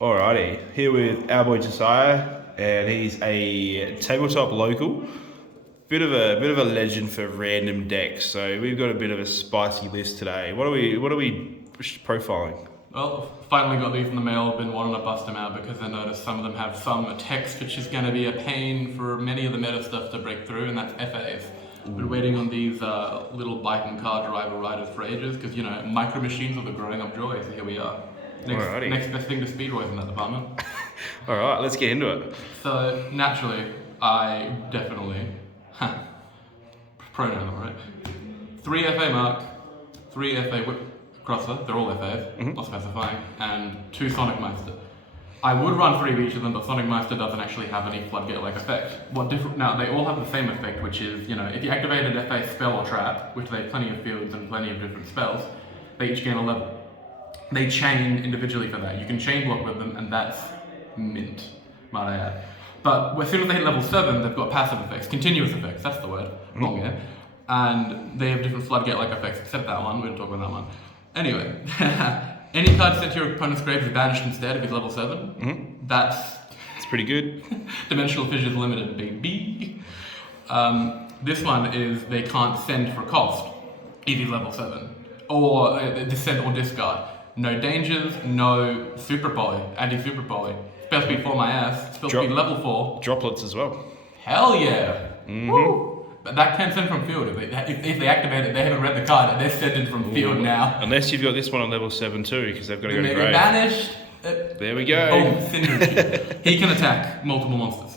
Alrighty, here with our boy Josiah, and he's a tabletop local. Bit of a legend for random decks. So we've got a bit of a spicy list today. What are we profiling? Well, finally got these in the mail. Been wanting to bust them out because I noticed some of them have some text, which is going to be a pain for many of the meta stuff to break through, and that's FAs. Been waiting on these little bike and car driver riders for ages because, micro machines are the growing up joy, so here we are. Next best thing to speedways in that department. Alright, let's get into it. So, naturally, I definitely. Pronoun, right? 3 FA Mark, 3 FA Whip Crosser, they're all FAs, not specifying, and 2 Sonic Meister. I would run 3 of each of them, but Sonic Meister doesn't actually have any floodgate-like effect. Now, they all have the same effect, which is, if you activate an FA spell or trap, which they have plenty of fields and plenty of different spells, they each gain a level. They chain individually for that. You can chain block with them, and that's mint, might I add. But as soon as they hit level 7, they've got passive effects, continuous effects, that's the word, wrong here. And they have different floodgate-like effects, except that one, we didn't talk about that one. Anyway, any card sent to your opponent's grave is banished instead if he's level 7. It's pretty good. Dimensional Fissures Limited, baby. This one is they can't send for cost if he's level 7. Or send or discard. No dangers, no super poly, anti-super poly. Spell speed 4 my ass, spell speed level 4. Droplets as well. Hell yeah! Woo! But that can send from field. If they activate it, they haven't read the card, they're sending from field now. Unless you've got this one on level 7 too, because they've got to go to grave. Banished. There we go. Boom, synergy. He can attack multiple monsters.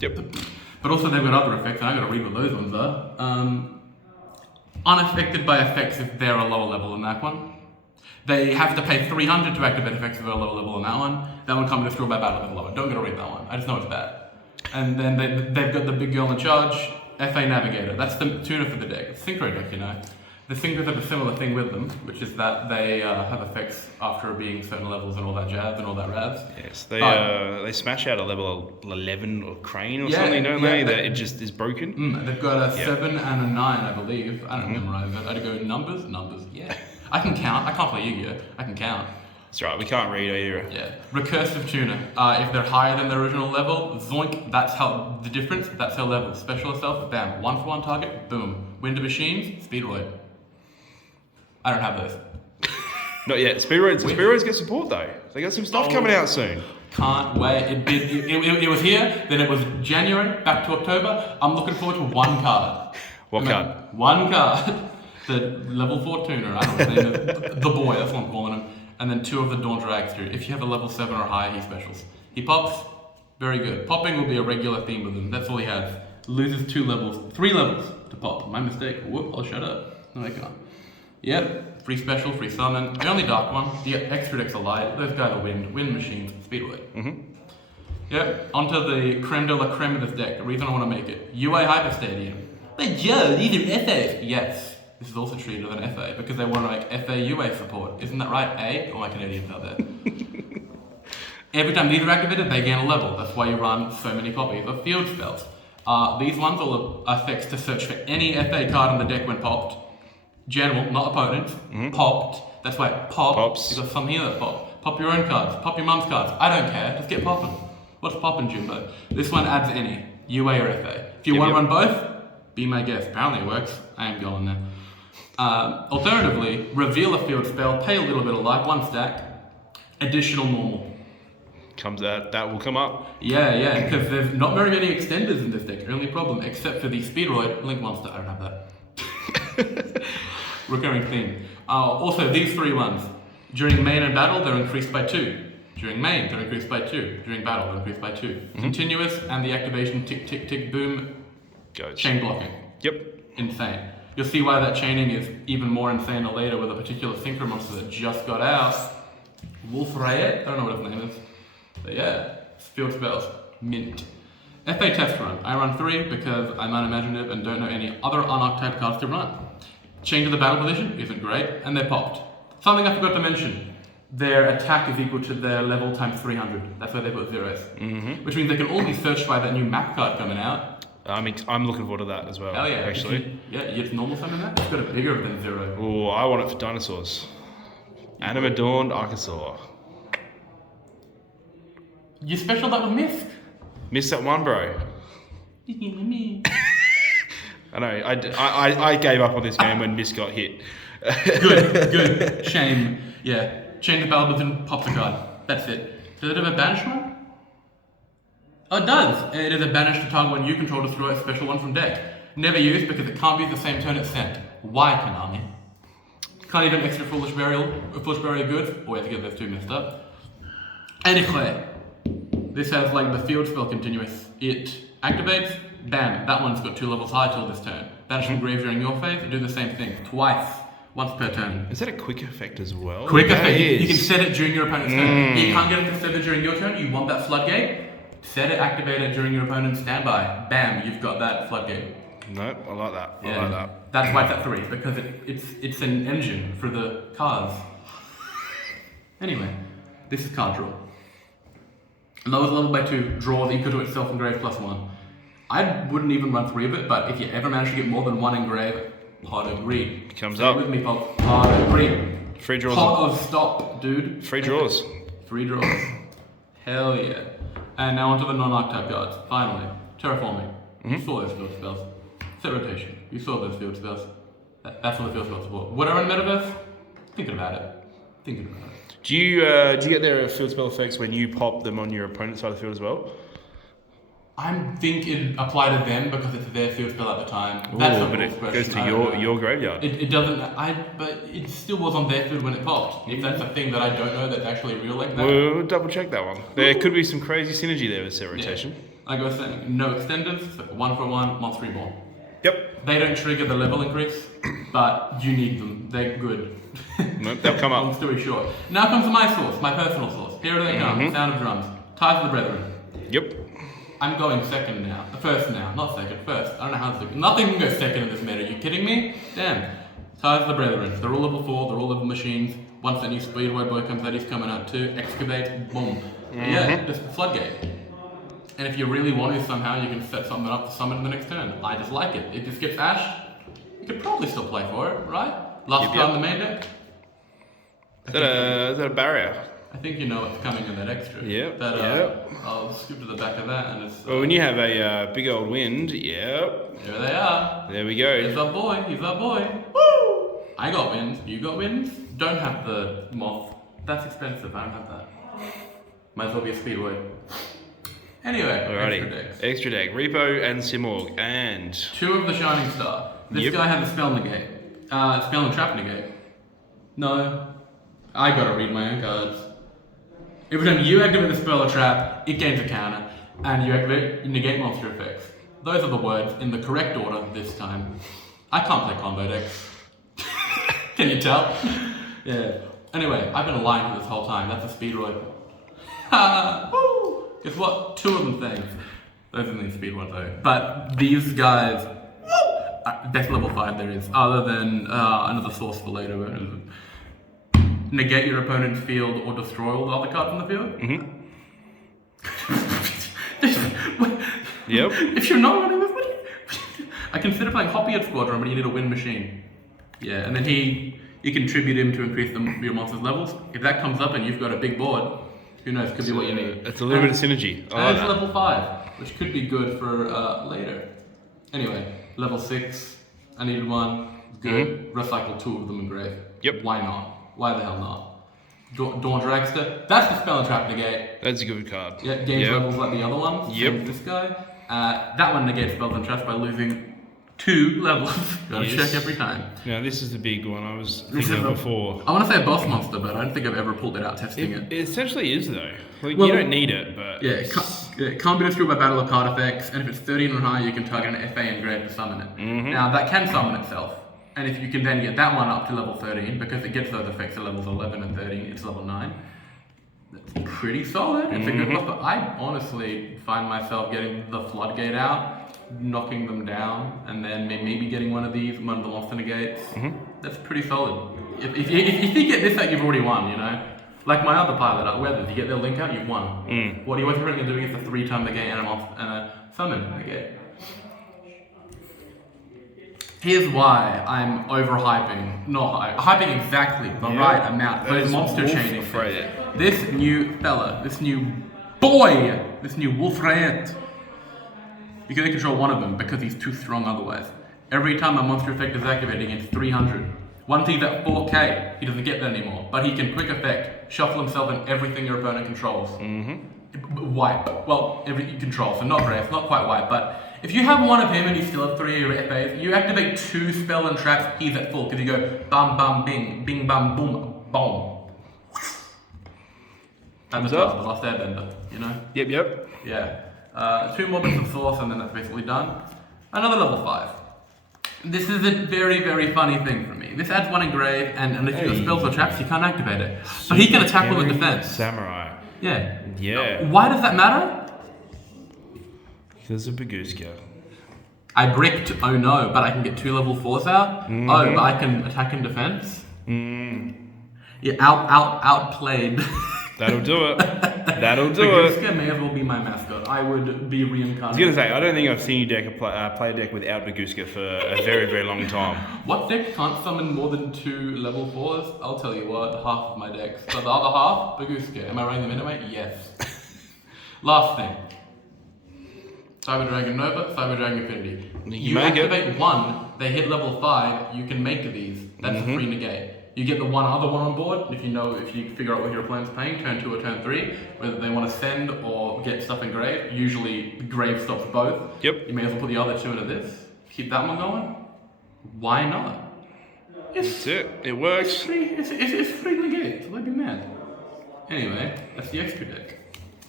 Yep. But also they've got other effects, and I've got to read what those ones are. Unaffected by effects if they're a lower level than that one. They have to pay 300 to activate effects if they're a lower level than that one. That one can't be destroyed by battle if it's lower. Don't get to read that one. I just know it's bad. And then they've got the big girl in charge, FA Navigator. That's the tuner for the deck. It's Synchro deck, The Synchros have a similar thing with them, which is that they have effects after being certain levels and all that jazz and all that ravs. Yes, they smash out a level 11 or crane or something, don't they? That it just is broken. They've got a 7 and a 9, I believe. I don't memorize it. I go numbers, yeah. I can count. I can't play Yu-Gi-Oh! I can count. That's right, we can't read either. Yeah. Recursive tuner. If they're higher than their original level, zoink, that's how the difference, that's how level. Special self, bam. 1-for-1 target, boom. Wind of Machines, Speedroid. I don't have those. Not yet. Speedroids get support though. They got some stuff coming out soon. Can't wait. It was here, then it was January, back to October. I'm looking forward to one card. What card? One card. The level 4 tuner, I don't know his name is. The boy, that's what I'm calling him. And then 2 of the Dawn Drag through. If you have a level 7 or higher, he specials. He pops, very good. Popping will be a regular theme with him. That's all he has. Loses 3 levels to pop. My mistake. Whoop, I'll shut up. No, I can't. Yep, free special, free summon. The only dark one. The extra decks are light. Those guys are wind machines, Speedroid. Yep, onto the creme de la creme of this deck. The reason I want to make it. UA Hyper Stadium. But Joe, these are FAs. Yes. This is also treated as an FA because they want to make FA UA support. Isn't that right? All my Canadians out there. Every time these are activated, they gain a level. That's why you run so many copies of field spells. These ones will effects to search for any FA card on the deck when popped. General, not opponents. Popped. That's why it pops. You've got some here that pop. Pop your own cards. Pop your mum's cards. I don't care. Just get popping. What's popping, Jimbo? This one adds any. UA or FA. If you want to run both, be my guest. Apparently it works. I am going there. Alternatively, reveal a field spell, pay a little bit of life, 1 stack, additional normal. Comes out, that will come up. Yeah, because there's not very many extenders in this deck, only problem, except for the Speedroid Link Monster, I don't have that. Recurring theme. Also, these 3 ones, during main and battle, they're increased by 2. During main, they're increased by 2. During battle, they're increased by 2. Continuous, and the activation tick, tick, tick, boom, goes. Chain blocking. Yep. Insane. You'll see why that chaining is even more insane later with a particular Synchro monster that just got out. Wolf Rayet? I don't know what his name is. But yeah, field spells. Mint. FA test run. I run 3 because I'm unimaginative and don't know any other unarchetyped cards to run. Change of the battle position isn't great, and they're popped. Something I forgot to mention. Their attack is equal to their level times 300. That's why they put zeros. Which means they can all be searched by that new map card coming out. I'm looking forward to that as well. Hell yeah. Actually. It's normal summon that? It's got a bigger than 0. Oh, I want it for dinosaurs. Anima Dawned Archosaur. You special that with Misk. Missed that one, bro. I know. I gave up on this game when Miss got hit. Good. Shame. Yeah. Change the Balbus and pops a card. That's it. Does it have a banishment? Oh, it does. It is a banish to target when you control destroy a special one from deck. Never used because it can't be the same turn it's sent. Why, Konami? Can't even extra foolish burial goods. Oh, we have to get those two messed up. Anyway, this has like the field spell continuous. It activates, bam, that one's got 2 levels high till this turn. Banish from grave during your phase, do the same thing, twice, once per turn. Is that a quick effect as well? Quick effect, you can set it during your opponent's turn. You can't get it to set it during your turn, you want that floodgate, set it, activate it during your opponent's standby. Bam, you've got that floodgate. Nope, I like that. Yeah, I like that. That's why it's at 3, because it's an engine for the cards. Anyway, this is card draw. Lowers level by 2, draws equal to itself engrave +1. I wouldn't even run 3 of it, but if you ever manage to get more than 1 engrave, pot of greed. Comes Stay up. with me, Pop. Pot of greed. Free draws. Pot of stop, dude. Free draws. Free draws. Hell yeah. And now onto the non-archetype cards. Finally, terraforming. You saw those field spells. Set rotation. You saw those field spells. That's what the field spells are for. Whatever in metaverse, thinking about it. Do you get their field spell effects when you pop them on your opponent's side of the field as well? I think it applied to them because it's their field spell at the time. Ooh, That's but it goes to your graveyard. It doesn't. But it still was on their field when it popped. If that's a thing that I don't know that's actually real like that. We'll double check that one. There could be some crazy synergy there with set rotation. Yeah. Like I was saying, no extenders, so 1-for-1, monster reborn. Yep. They don't trigger the level increase, but you need them. They're good. Nope, they'll come Long up. story short. Now comes my source, my personal source. Here they come. Sound of drums. Ties of the Brethren. Yep. I'm going first now, not second, first. I don't know how to do. Nothing can go second in this meta, are you kidding me? Damn. Ties of the Brethren. They're all level 4, they're all level machines. Once that new Speedway boy comes out, he's coming out too. Excavate, boom. Yeah, just the floodgate. And if you really want to somehow, you can set something up to summon in the next turn. I just like it. It just gets Ash. You could probably still play for it, right? Last card in the main deck. Is that a barrier? I think you know what's coming in that extra. Yep, That, yep. I'll skip to the back of that and it's... Well, when you have a big old wind, yep. There they are. There we go. He's our boy. Woo! I got wins. You got wins. Don't have the moth. That's expensive. I don't have that. Might as well be a Speedway. Anyway, extra decks. Extra deck. Repo and Simorg. And 2 of the Shining Star. This guy had the spell negate. Spell and trap negate. No. I gotta read my own cards. Every time you activate the spell or trap, it gains a counter, and you activate negate monster effects. Those are the words in the correct order this time. I can't play combo decks. Can you tell? Yeah. Anyway, I've been lying for this whole time. That's a Speedroid. Woo! Guess what? 2 of them things. Those are the Speedroid though. But these guys, best level 5 there is, other than another source for later. Negate your opponent's field or destroy all the other cards in the field. Yep. If you're not running this, I consider playing Hoppy at Squadron, but you need a win machine. Yeah, and then you can tribute him to increase your monster's levels. If that comes up and you've got a big board, who knows, could be what you need. It's a little bit of synergy. I like And it's that. level 5, which could be good for later. Anyway, level 6, I needed 1, good. Recycle 2 of them in grave. Yep. Why not? Why the hell not? Dawn Dragster, that's the spell and trap negate. That's a good card. Yeah, gains levels like the other ones. Yep. Same as this guy. That one negates spells and traps by losing 2 levels. Gotta Yes. check every time. Now this is the big one I was This thinking is of before. I want to say a boss monster, but I don't think I've ever pulled it out testing It it. essentially is though. Like Well, you don't need it, but Yeah, it can't be destroyed by battle or card effects, and if it's 13 or higher, you can target an FA engrave to summon it. Now that can summon itself, and if you can then get that one up to level 13, because it gets those effects at levels 11 and 13, it's level 9. That's pretty solid. It's a good buff, but I honestly find myself getting the floodgate out, knocking them down, and then maybe getting one of the monster negates. That's pretty solid. If you get this out, you've already won, you know? Like my other pilot, Weathers, you get their link out, you've won. What are you always doing is a 3-time negate and a summon negate. Here's why I'm overhyping, hyping exactly the right amount. Those monster chaining. Afraid. This new fella, this new Boy! This new Wolf Riot. You can only control one of them because he's too strong otherwise. Every time a monster effect is activated, he gets 300. Once he's at 4k, he doesn't get that anymore. But he can quick effect, shuffle himself and everything your opponent controls. Wipe. Well, every you control, so not Grave, not quite wipe, but if you have one of him and you still have 3 FAs, you activate 2 spell and traps, he's at full, because you go bam bam bing, bing bam boom, boom. That's the last airbender, you know? Yep. Yeah. 2 more bits of sauce and then that's basically done. Another level 5. This is a very, very funny thing for me. This adds 1 engrave, and unless you've got spells or traps, you can't activate it. But he can attack with a defense. Samurai. Yeah. Why does that matter? Because of Baguska. I bricked, oh no, but I can get 2 level 4s out? Oh, but I can attack and defense? Yeah, outplayed. That'll do it. That'll do it. Baguska may as well be my mascot. I would be reincarnated. I was going to say, I don't think I've seen you play a deck without Baguska for a very, very long time. What deck can't summon more than 2 level 4s? I'll tell you what, half of my decks. So the other half, Baguska. Am I running them anyway? Yes. Last thing. Cyber Dragon Nova, Cyber Dragon Infinity. You activate 1, they hit level 5, you can make these. That's a free negate. You get the other one on board, if you figure out what your opponent's paying, turn 2 or turn 3, whether they want to send or get stuff engraved. Usually grave stops both. Yep. You may as well put the other 2 into this. Keep that one going. Why not? That's it. It works. It's free negate, so they'd be mad. Anyway, that's the extra deck.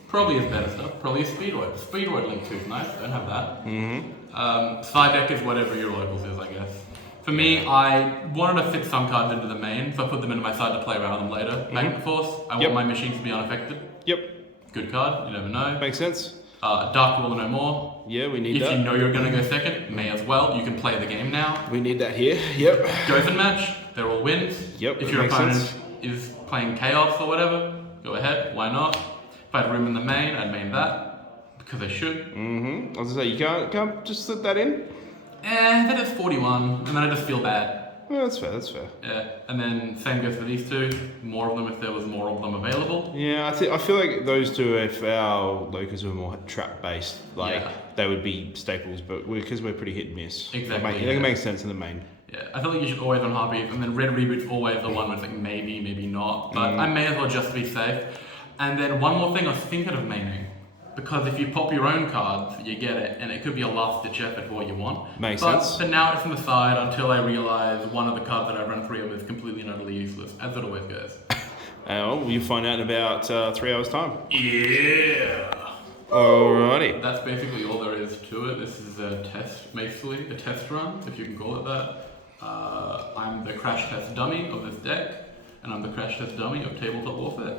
Probably is better stuff. Probably is Speedroid. Speedroid Link 2 is nice, don't have that. Side deck is whatever your locals is, I guess. For me, I wanted to fit some cards into the main, so I put them into my side to play around with them later. Magnet Force, I want my machines to be unaffected. Yep. Good card, you never know. Makes sense. Dark Will No More. Yeah, we need that. If you know you're going to go second, may as well. You can play the game now. We need that here. Yep. Gozen match, they're all wins. Yep. If your opponent is playing Chaos or whatever, go ahead, why not? If I had room in the main, I'd main that, because I should. I was going to say, you can't just slip that in? That is 41, and then I just feel bad. Yeah, that's fair. Yeah, and then same goes for these 2. More of them if there was more of them available. Yeah, I feel like those 2, if our locals were more trap based, they would be staples, but because we're pretty hit and miss. Exactly. They can make sense in the main. Yeah, I feel like you should always run Harpies, and then Red Reboot's always the one where it's like maybe not, but I may as well just be safe. And then one more thing I was thinking of maining. Because if you pop your own cards, you get it, and it could be a last-ditch effort for what you want. Makes sense. But now it's on the side until I realise one of the cards that I run 3 of is completely and utterly useless, as it always goes. Well, you find out in about 3 hours' time. Yeah! Alrighty. That's basically all there is to it. This is a test, basically, a test run, if you can call it that. I'm the crash test dummy of this deck, and I'm the crash test dummy of Tabletop Warfare.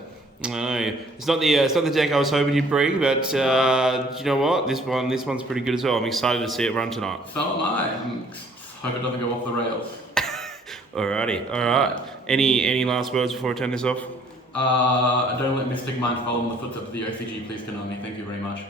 No, it's not the deck I was hoping you'd bring, but you know what? This one's pretty good as well. I'm excited to see it run tonight. So am I. Hope it doesn't go off the rails. Alrighty, alright. Any last words before I turn this off? Don't let Mystic Mind follow in the footsteps of the OCG, please, Konami. Thank you very much.